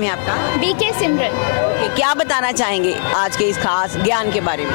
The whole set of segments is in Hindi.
नाम है आपका? बीके सिमरन। ओके, क्या बताना चाहेंगे आज के इस खास ज्ञान के बारे में?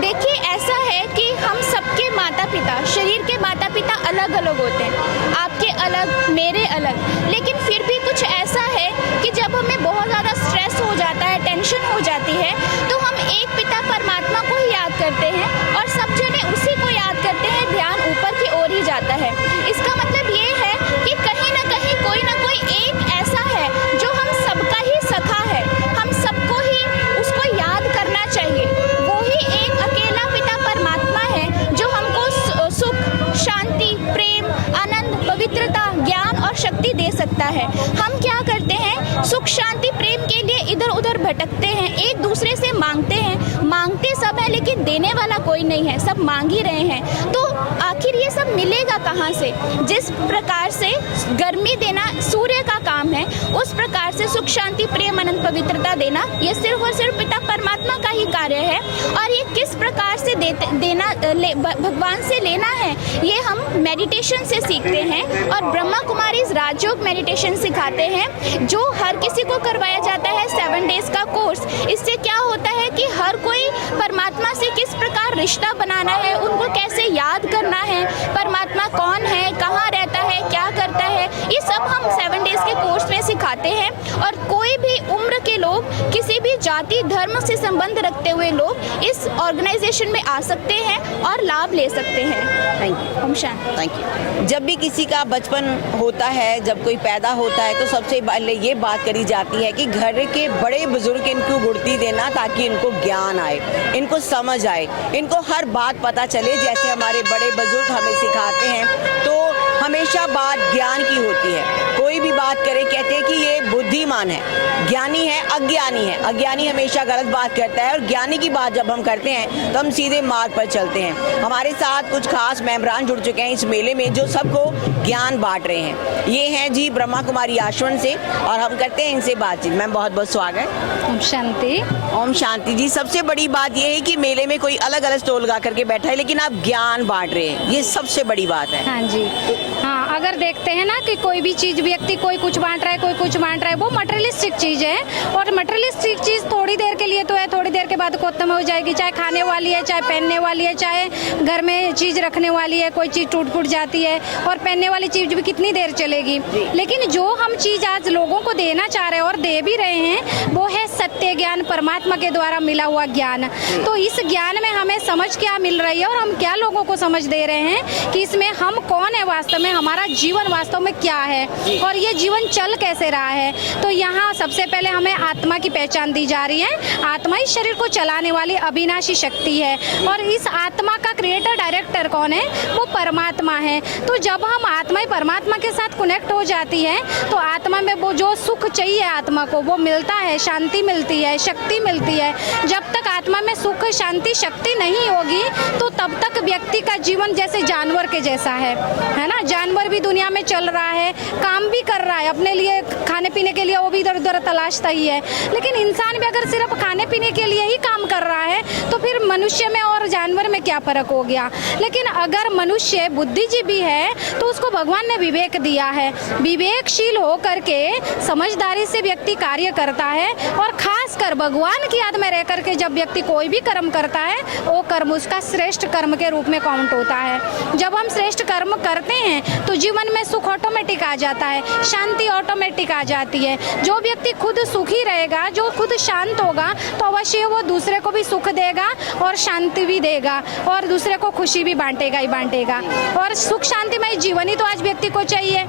देखिए, ऐसा है कि हम सबके माता पिता, शरीर के माता पिता अलग अलग होते हैं, आपके अलग, मेरे अलग, लेकिन फिर भी कुछ ऐसा है कि जब हमें बहुत ज़्यादा स्ट्रेस हो जाता है, टेंशन हो जाती है, तो हम एक पिता परमात्मा को ही याद करते हैं और सब जने उसी को याद करते हैं, ध्यान ऊपर की ओर ही जाता है। इसका मतलब ये है कि कहीं ना कहीं कोई ना कोई एक ऐसा है जो हम सबका ही सखा है, हम सबको ही उसको याद करना चाहिए। वो ही एक अकेला पिता परमात्मा है जो हमको सुख, शांति, प्रेम, आनंद, पवित्रता, ज्ञान और शक्ति दे सकता है। हम क्या करते हैं, सुख, शांति, प्रेम के लिए इधर उधर भटकते हैं, एक दूसरे से मांगते हैं, मांगते सब है लेकिन देने वाला कोई नहीं है, सब मांग ही रहे हैं। तो आखिर ये सब मिलेगा कहाँ से? जिस प्रकार से गर्मी देना सूर्य का काम है, उस प्रकार से सुख, शांति, प्रेम, आनंद, पवित्रता देना ये सिर्फ और सिर्फ पिता परमात्मा का ही कार्य है। और ये किस प्रकार से भगवान से लेना है, ये हम मेडिटेशन से सीखते हैं और ब्रह्मा कुमारी राजयोग मेडिटेशन सिखाते हैं, जो हर किसी को करवाया जाता है 7 डेज का कोर्स। इससे क्या होता है कि हर कोई परमात्मा से किस प्रकार रिश्ता बनाना है, उनको कैसे याद करना है, परमात्मा कौन है, कहाँ रहता है, क्या करता है, ये सब हम 7 डेज के कोर्स में सिखाते हैं। और कोई भी उम्र के लोग, किसी भी जाति धर्म से संबंध रखते हुए लोग इस ऑर्गेनाइजेशन में आ सकते हैं और लाभ ले सकते हैं। Thank you. ओम शांति। Thank you. जब भी किसी का बचपन होता है, जब कोई पैदा होता है, तो सबसे पहले ये बात करी जाती है कि घर के बड़े बुजुर्ग इनको गुड़ती देना ताकि इनको ज्ञान आए, इनको समझ आए, इनको हर बात पता चले। जैसे हमारे बड़े बुजुर्ग हमें सिखाते हैं, तो हमेशा बात ज्ञान की होती है। कोई भी बात करे, कहते हैं कि ये बुद्धिमान है, ज्ञानी है, अज्ञानी है। अज्ञानी हमेशा गलत बात करता है और ज्ञानी की बात जब हम करते हैं तो हम सीधे मार्ग पर चलते हैं। हमारे साथ कुछ खास मेहमान जुड़ चुके हैं इस मेले में, जो सबको ज्ञान बांट रहे हैं। ये हैं जी ब्रह्मा कुमारी आश्रम से और हम करते हैं इनसे बातचीत। मैम, बहुत बहुत स्वागत। ओम शांति। ओम शांति जी। सबसे बड़ी बात ये है कि मेले में कोई अलग अलग स्टॉल लगा करके बैठा है, लेकिन आप ज्ञान बांट रहे हैं, ये सबसे बड़ी बात है। हाँ जी, हाँ, अगर देखते हैं ना कि कोई भी चीज, व्यक्ति कोई कुछ बांट रहा है, कोई कुछ बांट रहा है, वो मटेरियलिस्टिक चीज है। और मटेरियलिस्टिक चीज थोड़ी देर के लिए तो है, थोड़ी देर के बाद खत्म हो जाएगी। चाहे खाने वाली है, चाहे पहनने वाली है, चाहे घर में चीज रखने वाली है, कोई चीज टूट फूट जाती है, और पहनने वाली चीज भी कितनी देर चलेगी। लेकिन जो हम चीज आज लोगों को देना चाह रहे हैं और दे भी रहे हैं, वो है सत्य ज्ञान, परमात्मा के द्वारा मिला हुआ ज्ञान। तो इस ज्ञान में हमें समझ क्या मिल रही है और हम क्या लोगों को समझ दे रहे हैं कि इसमें हम कौन है वास्तव में, हमारा जीवन वास्तव में क्या है और ये जीवन चल कैसे रहा है। तो यहाँ सबसे पहले हमें आत्मा की पहचान दी जा रही है। आत्मा ही शरीर को चलाने वाली अविनाशी शक्ति है और इस आत्मा का क्रिएटर डायरेक्टर कौन है? वो परमात्मा है। तो जब हम आत्मा ही परमात्मा के साथ कनेक्ट हो जाती है तो आत्मा में वो जो सुख चाहिए आत्मा को वो मिलता है, शांति मिलती है, शक्ति मिलती है। जब तक आत्मा में सुख, शांति, शक्ति नहीं होगी तो तब तक व्यक्ति का जीवन जैसे जानवर के जैसा है ना। जानवर भी दुनिया में चल रहा है, काम भी कर रहा है, अपने लिए खाने पीने के लिए वो भी इधर उधर तलाशता ही है। लेकिन इंसान भी अगर सिर्फ खाने पीने के लिए ही काम कर रहा है तो फिर मनुष्य में और जानवर में क्या फर्क हो गया। लेकिन अगर मनुष्य बुद्धिजीवी है तो उसको भगवान ने विवेक दिया है। विवेकशील हो करके समझदारी से व्यक्ति कार्य करता है और खासकर भगवान की याद में रह करके जब व्यक्ति कोई भी कर्म करता है वो कर्म उसका श्रेष्ठ कर्म के रूप में काउंट होता है। जब हम श्रेष्ठ कर्म करते हैं तो जीवन में सुख ऑटोमेटिक आ जाता है, शांति ऑटोमेटिक आ जाती है। जो व्यक्ति खुद सुखी रहेगा, जो खुद शांत होगा, तो अवश्य वो दूसरे को भी सुख देगा और शांति भी देगा और दूसरे को खुशी भी बांटेगा ही बांटेगा। और सुख शांतिमय जीवन ही तो आज व्यक्ति को चाहिए।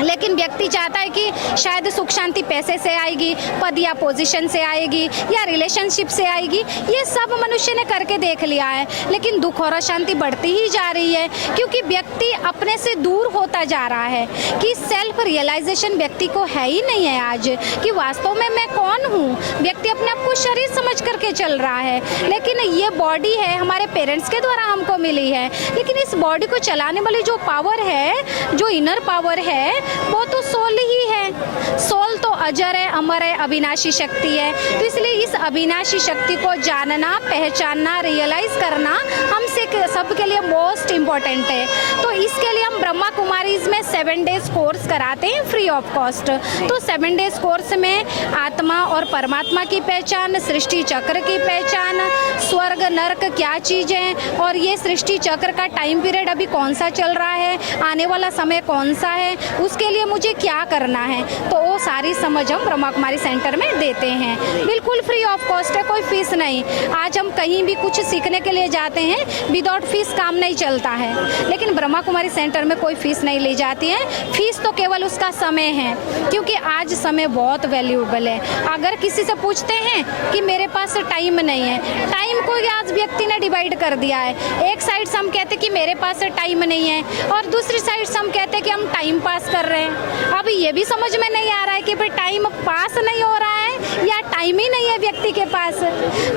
लेकिन व्यक्ति चाहता है कि शायद सुख शांति पैसे से आएगी, पद या पोजीशन से आएगी या रिलेशनशिप से आएगी। ये सब मनुष्य ने करके देख लिया है, लेकिन दुख और अशांति बढ़ती ही जा रही है क्योंकि व्यक्ति अपने से दूर होता जा रहा है कि सेल्फ रियलाइजेशन व्यक्ति को है ही नहीं है आज कि वास्तव में मैं कौन हूँ। व्यक्ति अपने आप को शरीर समझ करके चल रहा है, लेकिन ये बॉडी है हमारे पेरेंट्स के द्वारा हमको मिली है, लेकिन इस बॉडी को चलाने वाली जो पावर है, जो इनर पावर है, वो तो सोल ही है। सोल तो अजर है, अमर है, अविनाशी शक्ति है। तो इसलिए इस अविनाशी शक्ति को जानना, पहचानना, रियलाइज करना हमसे सबके लिए मोस्ट इम्पोर्टेंट है। तो इसके लिए हम ब्रह्मा कुमारीज में 7 डेज कोर्स कराते हैं फ्री ऑफ कॉस्ट। तो 7 डेज कोर्स में आत्मा और परमात्मा की पहचान, सृष्टि चक्र की पहचान, स्वर्ग नरक क्या चीज़ है, और ये सृष्टि चक्र का टाइम पीरियड अभी कौन सा चल रहा है, आने वाला समय कौन सा है, उसके लिए मुझे क्या करना है, तो वो सारी समझ हम ब्रह्मा कुमारी सेंटर में देते हैं। बिल्कुल फ्री ऑफ कॉस्ट है, कोई फीस नहीं। आज हम कहीं भी कुछ सीखने के लिए जाते हैं, विदाउट फीस काम नहीं चलता है, लेकिन ब्रह्मा कुमारी सेंटर में कोई फीस नहीं ली जाती है। फीस तो केवल उसका समय है, क्योंकि आज समय बहुत वैल्यूएबल है। अगर किसी से पूछते हैं कि मेरे पास टाइम नहीं है, टाइम को आज व्यक्ति ने डिवाइड कर दिया है। एक साइड से हम कहते हैं कि मेरे पास टाइम नहीं है, और दूसरी साइड से हम कहते हैं कि हम टाइम पास कर रहे हैं। अब ये भी समझ में नहीं आ रहा है कि भाई टाइम पास नहीं हो रहा है या टाइम ही नहीं है व्यक्ति के पास।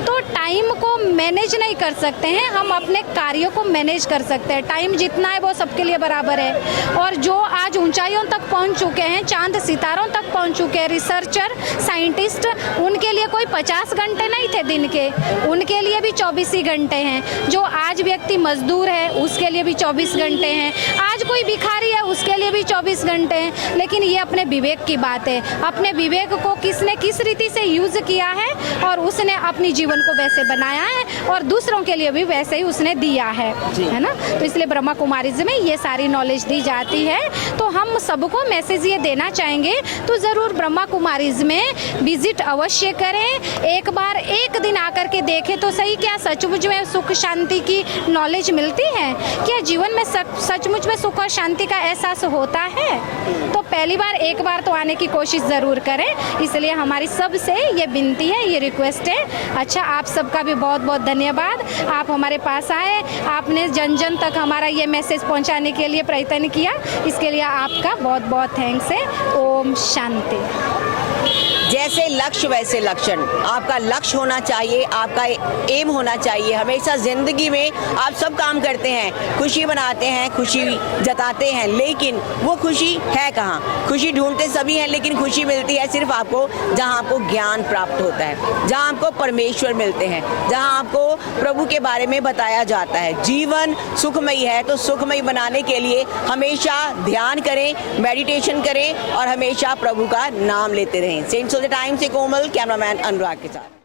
तो टाइम को मैनेज नहीं कर सकते हैं, हम अपने कार्यों को मैनेज कर सकते हैं। टाइम जितना है वो सबके लिए बराबर है। और जो आज ऊंचाइयों तक पहुंच चुके हैं, चांद सितारों तक पहुंच चुके हैं, रिसर्चर, साइंटिस्ट, उनके लिए कोई 50 घंटे नहीं थे दिन के, उनके लिए भी 24 ही घंटे हैं। जो आज व्यक्ति मजदूर है उसके लिए भी 24 घंटे हैं। आज कोई भिखारी है उसके लिए भी 24 घंटे हैं। लेकिन ये अपने विवेक की बात है, अपने विवेक को किसने किस रीति से यूज किया है, और उसने अपनी जीवन को वैसे बनाया है, और दूसरों के लिए भी वैसे ही उसने दिया है ना। तो इसलिए ब्रह्मा कुमारीज में ये सारी नॉलेज दी जाती है। तो हम सबको मैसेज ये देना चाहेंगे, तो ज़रूर ब्रह्मा कुमारीज में विजिट अवश्य करें। एक बार एक दिन आकर के देखें तो सही, क्या सचमुच में सुख शांति की नॉलेज मिलती है, क्या जीवन में सचमुच में सुख और शांति का एहसास होता है। तो पहली बार एक बार तो आने की कोशिश ज़रूर करें। इसलिए हमारी सबसे ये विनती है, ये रिक्वेस्ट है। अच्छा, आप सबका भी बहुत बहुत धन्यवाद, आप हमारे पास आए, आपने जन जन तक हमारा ये मैसेज पहुंचाने के लिए प्रयत्न किया, इसके लिए आपका बहुत बहुत थैंक्स है। ओम शांति। जैसे लक्ष्य वैसे लक्षण, आपका लक्ष्य होना चाहिए, आपका एम होना चाहिए। हमेशा ज़िंदगी में आप सब काम करते हैं, खुशी बनाते हैं, खुशी जताते हैं, लेकिन वो खुशी है कहाँ? खुशी ढूंढते सभी हैं, लेकिन खुशी मिलती है सिर्फ आपको जहाँ आपको ज्ञान प्राप्त होता है, जहाँ आपको परमेश्वर मिलते हैं, जहाँ आपको प्रभु के बारे में बताया जाता है। जीवन सुखमयी है, तो सुखमयी बनाने के लिए हमेशा ध्यान करें, मेडिटेशन करें, और हमेशा प्रभु का नाम लेते रहें। सेंट्स ऑफ द टाइम से कोमल, कैमरामैन अनुराग के साथ।